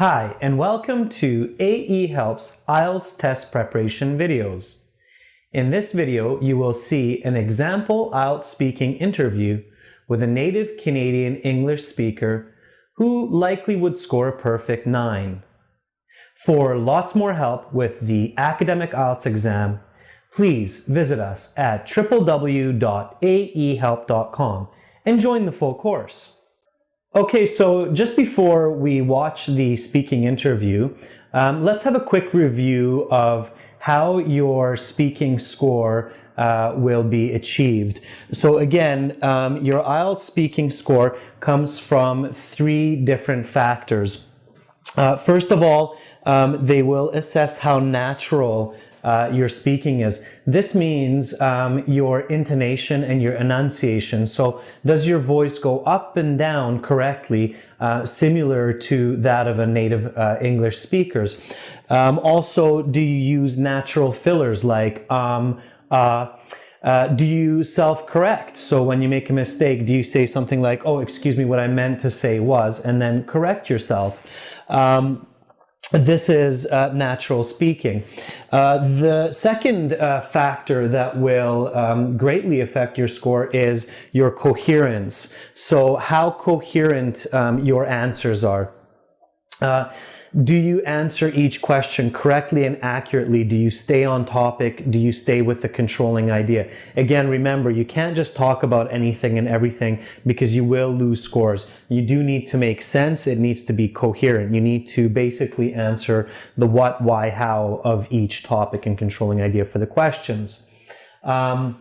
Hi, and welcome to AE Help's IELTS test preparation videos. In this video, you will see an example IELTS speaking interview with a native Canadian English speaker who likely would score a perfect 9. For lots more help with the academic IELTS exam, please visit us at www.aehelp.com and join the full course. Okay, so just before we watch the speaking interview, let's have a quick review of how your speaking score will be achieved. So again, your IELTS speaking score comes from 3 different factors. First of all, they will assess how natural your speaking is. This means your intonation and your enunciation. So does your voice go up and down correctly, similar to that of a native English speaker's? Also, do you use natural fillers like do you self-correct? So when you make a mistake, do you say something like, oh, excuse me, what I meant to say was, and then correct yourself? This is natural speaking. The second factor that will greatly affect your score is your coherence. So how coherent your answers are. Do you answer each question correctly and accurately? Do you stay on topic? Do you stay with the controlling idea? Again, remember, you can't just talk about anything and everything because you will lose scores. You do need to make sense. It needs to be coherent. You need to basically answer the what, why, how of each topic and controlling idea for the questions. And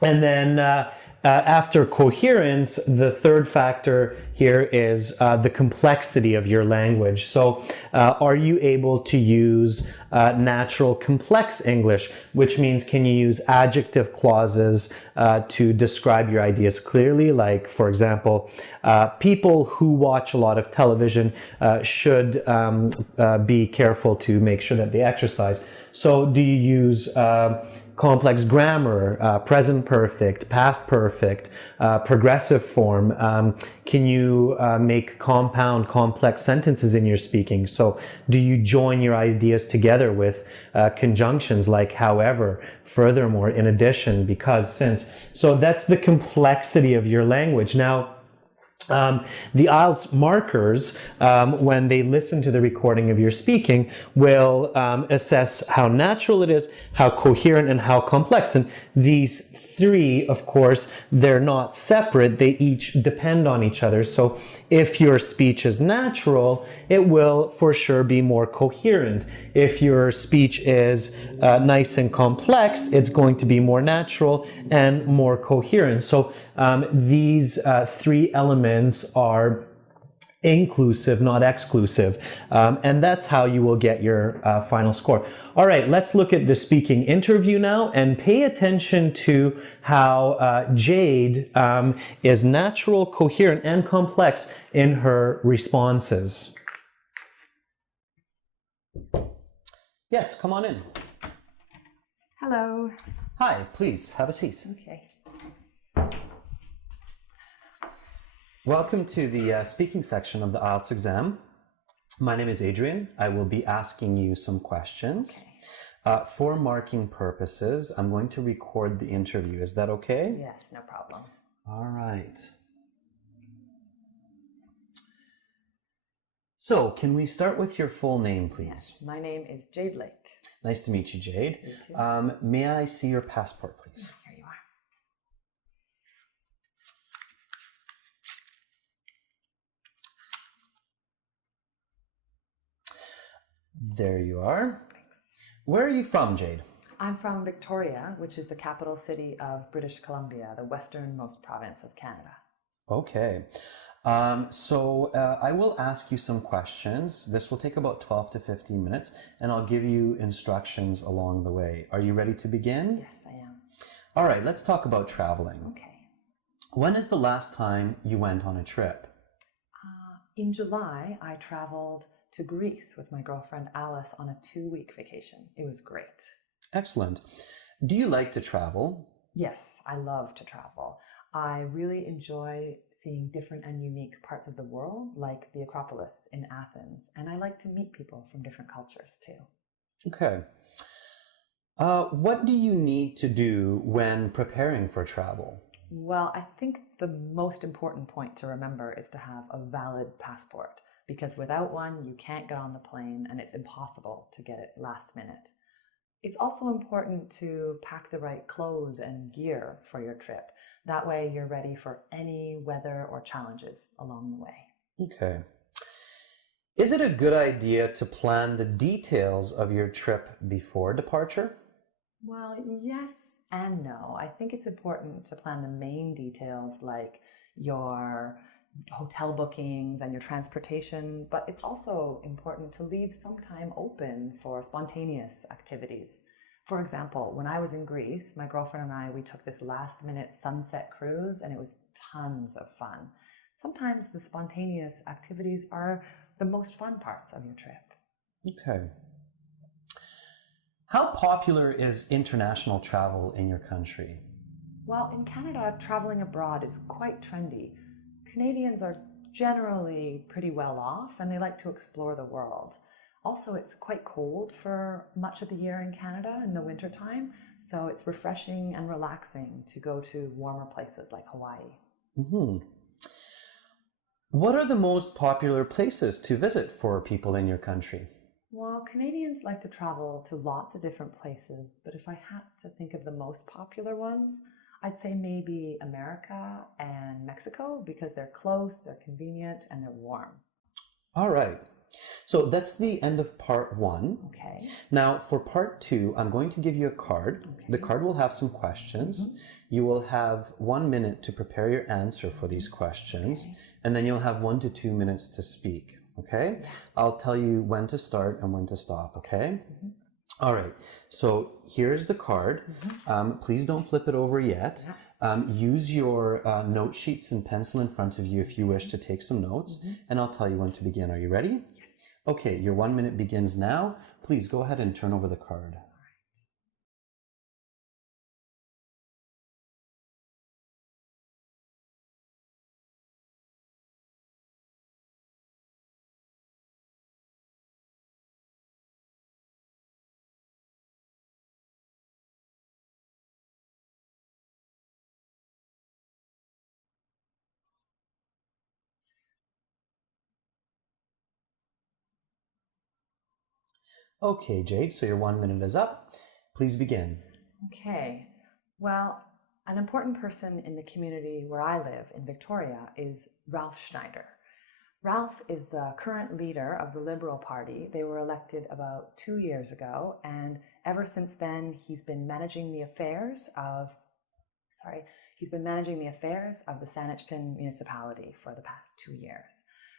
then after coherence, the third factor here is the complexity of your language. So are you able to use natural complex English, which means can you use adjective clauses to describe your ideas clearly? Like, for example, people who watch a lot of television should be careful to make sure that they exercise. So do you use complex grammar, present perfect, past perfect, progressive form? Can you make compound, complex sentences in your speaking? So do you join your ideas together with conjunctions like however, furthermore, in addition, because, since? So that's the complexity of your language. Now, the IELTS markers, when they listen to the recording of your speaking, will assess how natural it is, how coherent, and how complex. And these 3, of course, they're not separate. They each depend on each other. So if your speech is natural, it will for sure be more coherent. If your speech is nice and complex, it's going to be more natural and more coherent. So these 3 elements are inclusive, not exclusive. And that's how you will get your final score. All right, let's look at the speaking interview now and pay attention to how Jade is natural, coherent, and complex in her responses. Yes, come on in. Hello. Hi, please have a seat. Okay. Welcome to the speaking section of the IELTS exam. My name is Adrian. I will be asking you some questions. For marking purposes, I'm going to record the interview. Is that okay? Yes, no problem. All right. So, can we start with your full name, please? Yes, my name is Jade Lake. Nice to meet you, Jade. You too. May I see your passport, please? Here you are. There you are. Thanks. Where are you from, Jade? I'm from Victoria, which is the capital city of British Columbia, the westernmost province of Canada. Okay. I will ask you some questions. This will take about 12 to 15 minutes, and I'll give you instructions along the way. Are you ready to begin? Yes, I am. All right, let's talk about traveling. Okay. When is the last time you went on a trip? In July, I traveled to Greece with my girlfriend Alice on a 2-week vacation. It was great. Excellent. Do you like to travel? Yes, I love to travel. I really enjoy seeing different and unique parts of the world, like the Acropolis in Athens, and I like to meet people from different cultures too. Okay. What do you need to do when preparing for travel? Well, I think the most important point to remember is to have a valid passport, because without one, you can't get on the plane and it's impossible to get it last minute. It's also important to pack the right clothes and gear for your trip. That way you're ready for any weather or challenges along the way. Okay. Is it a good idea to plan the details of your trip before departure? Well, yes and no. I think it's important to plan the main details like your hotel bookings and your transportation, but it's also important to leave some time open for spontaneous activities. For example, when I was in Greece, my girlfriend and I, we took this last-minute sunset cruise, and it was tons of fun. Sometimes the spontaneous activities are the most fun parts of your trip. Okay. How popular is international travel in your country? Well, in Canada, traveling abroad is quite trendy. Canadians are generally pretty well off and they like to explore the world. Also, it's quite cold for much of the year in Canada in the wintertime, so it's refreshing and relaxing to go to warmer places like Hawaii. Mm-hmm. What are the most popular places to visit for people in your country? Well, Canadians like to travel to lots of different places, but if I had to think of the most popular ones, I'd say maybe America and Mexico, because they're close, they're convenient, and they're warm. All right. So that's the end of part 1. Okay. Now for part 2, I'm going to give you a card. Okay. The card will have some questions. You will have 1 minute to prepare your answer for these questions, and then you'll have 1 to 2 minutes to speak. Okay? I'll tell you when to start and when to stop, okay? All right, so here's the card. Please don't flip it over yet. Use your note sheets and pencil in front of you if you wish to take some notes, and I'll tell you when to begin. Are you ready? Yes. Okay, your 1 minute begins now. Please go ahead and turn over the card. Okay, Jade, so your 1 minute is up. Please begin. Okay. Well, an important person in the community where I live in Victoria is Ralph Schneider. Ralph is the current leader of the Liberal Party. They were elected about 2 years ago, and ever since then, he's been managing the affairs of the Saanich municipality for the past 2 years.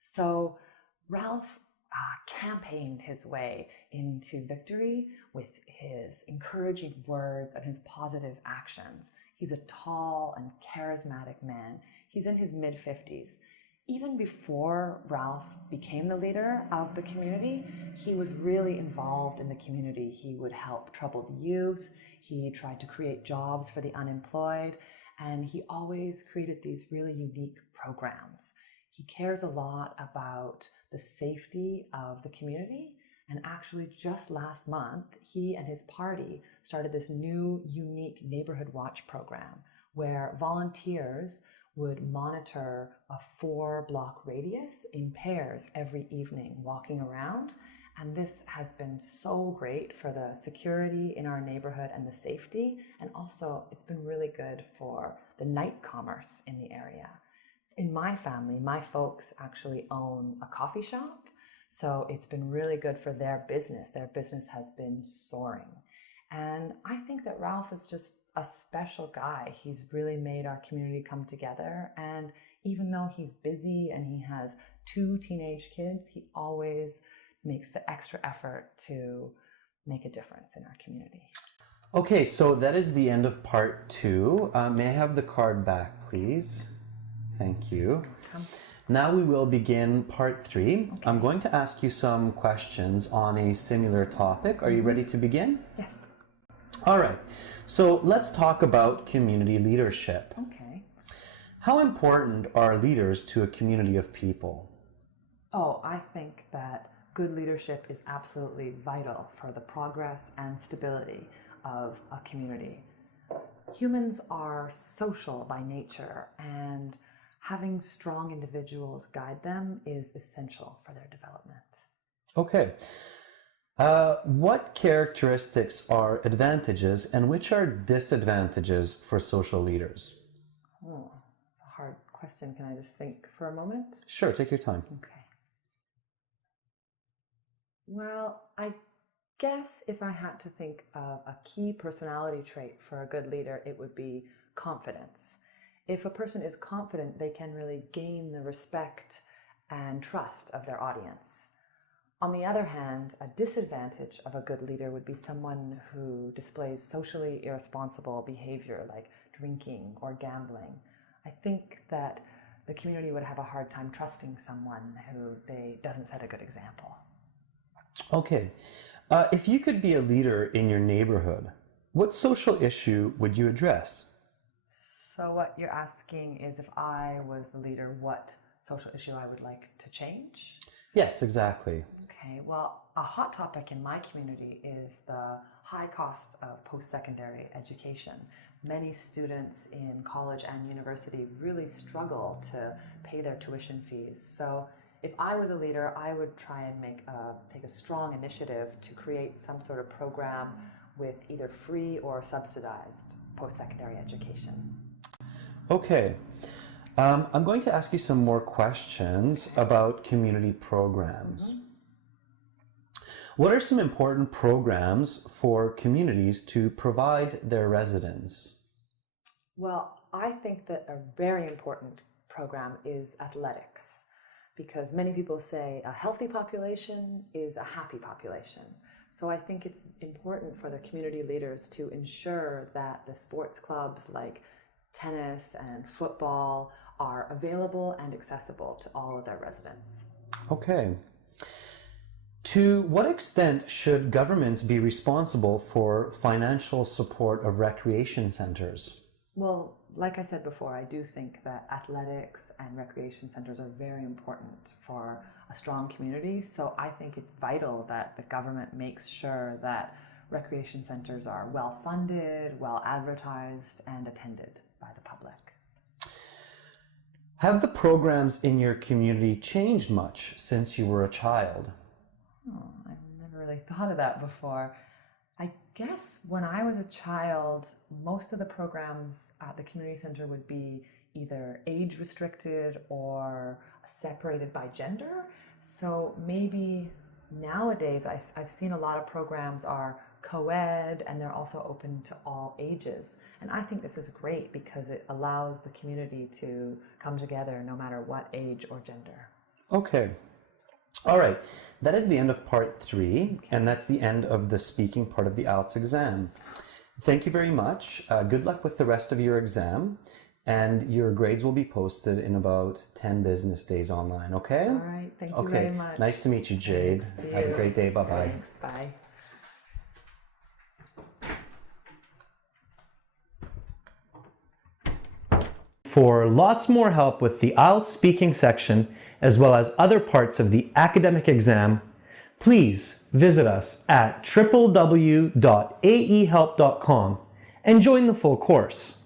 So Ralph campaigned his way into victory with his encouraging words and his positive actions. He's a tall and charismatic man. He's in his mid-50s. Even before Ralph became the leader of the community, he was really involved in the community. He would help troubled youth. He tried to create jobs for the unemployed, and he always created these really unique programs. He cares a lot about the safety of the community, and actually just last month, he and his party started this new unique neighborhood watch program where volunteers would monitor a 4-block radius in pairs every evening walking around. And this has been so great for the security in our neighborhood and the safety. And also it's been really good for the night commerce in the area. In my family, my folks actually own a coffee shop. So it's been really good for their business. Their business has been soaring. And I think that Ralph is just a special guy. He's really made our community come together. And even though he's busy and he has 2 teenage kids, he always makes the extra effort to make a difference in our community. Okay, so that is the end of part 2. May I have the card back, please? Thank you. Now we will begin part 3. Okay. I'm going to ask you some questions on a similar topic. Are you ready to begin? Yes. All right. So let's talk about community leadership. Okay. How important are leaders to a community of people? Oh, I think that good leadership is absolutely vital for the progress and stability of a community. Humans are social by nature, and having strong individuals guide them is essential for their development. Okay. What characteristics are advantages and which are disadvantages for social leaders? Oh, it's a hard question. Can I just think for a moment? Sure, take your time. Okay. Well, I guess if I had to think of a key personality trait for a good leader, it would be confidence. If a person is confident, they can really gain the respect and trust of their audience. On the other hand, a disadvantage of a good leader would be someone who displays socially irresponsible behavior like drinking or gambling. I think that the community would have a hard time trusting someone who doesn't set a good example. Okay. If you could be a leader in your neighborhood, what social issue would you address? So what you're asking is if I was the leader, what social issue I would like to change? Yes, exactly. Okay, well, a hot topic in my community is the high cost of post-secondary education. Many students in college and university really struggle to pay their tuition fees. So if I was a leader, I would try and take a strong initiative to create some sort of program with either free or subsidized post-secondary education. Okay. I'm going to ask you some more questions about community programs. What are some important programs for communities to provide their residents? Well, I think that a very important program is athletics, because many people say a healthy population is a happy population. So I think it's important for the community leaders to ensure that the sports clubs like tennis and football are available and accessible to all of their residents. Okay. To what extent should governments be responsible for financial support of recreation centers? Well, like I said before, I do think that athletics and recreation centers are very important for a strong community. So I think it's vital that the government makes sure that recreation centers are well funded, well advertised, and attended by the public. Have the programs in your community changed much since you were a child? Oh, I've never really thought of that before. I guess when I was a child, most of the programs at the community center would be either age restricted or separated by gender. So maybe nowadays I've seen a lot of programs are co-ed and they're also open to all ages. And I think this is great because it allows the community to come together no matter what age or gender. Okay. All right. That is the end of part 3, and that's the end of the speaking part of the IELTS exam. Thank you very much. Good luck with the rest of your exam, and your grades will be posted in about 10 business days online, okay? All right. Thank you very much. Nice to meet you, Jade. Have a great day. Bye-bye. Thanks. Bye. For lots more help with the IELTS speaking section, as well as other parts of the academic exam, please visit us at www.aehelp.com and join the full course.